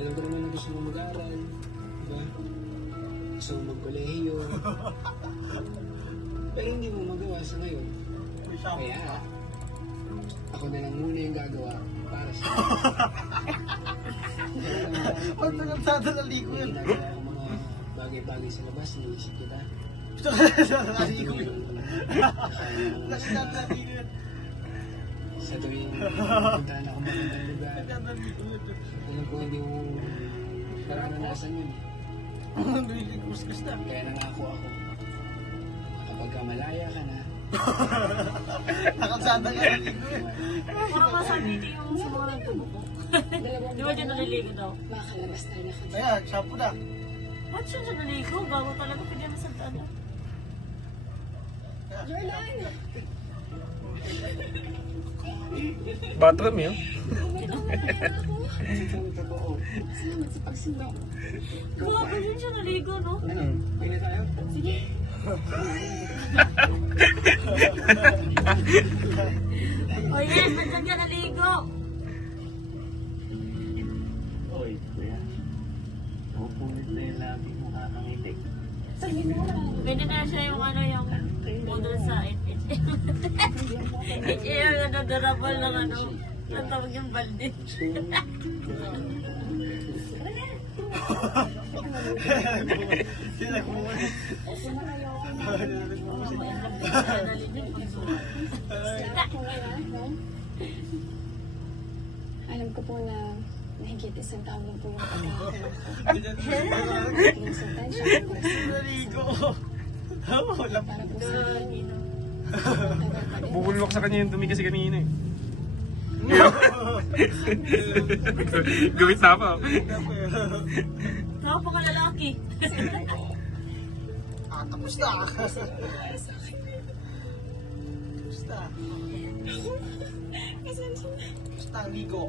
Alam ko naman na gusto mo mag-aaral. Diba? Gusto mo mag-kolehiyo. Pero hindi mo magawa sa ngayon. Kaya, ako na lang muna yung gagawa para sa Pag nagkasada na ligo yun. ginagawa ko mga bagay-bagay sa labas, iniisip kita. Nagkasada na ligo yun. Nagkasada na ligo yun. Sa tuwing puntahan ako magandang lugar. Nagkasada na ligo yun. Alam ko hindi mo naranasan yun. Kuskus na. Kaya nangako ako. Kapag ka malaya ka na, Nakasada ka na ligo yun. Parang masabi niyo yung sa mga nagtubok. Di ba dyan naliligo daw? Makalabas tayo na kasi. Ayan, shampoo na. Ba't siya dyan naligo? Bago talaga pwede na sa dada. Jordan! Bathroom yun. ito totoo. Salamat sa pagsunod. Bago din siya naligo, no? Ano? Pwede na tayo? Sige. O yan, ba't dyan ka naligo? Oy, kuya. Pupunit na yung labi mo kakangiti. Sige mo lang. Pwede na siya yung ano yung model sa HM. HM na nadarabal ng ano. Ang tawag yung balde. Sila kumuli. Alam ko po na mahigit isang taon lang po yung pagkakasensensya ko Naligo. Wala pa. para po sa akin. Bubulwak sa kanya yung dumi kasi kanina eh. Gawit na pa. Saka pa ka lalaki. Tapos na. Tapos na. Tapos na ang ligo.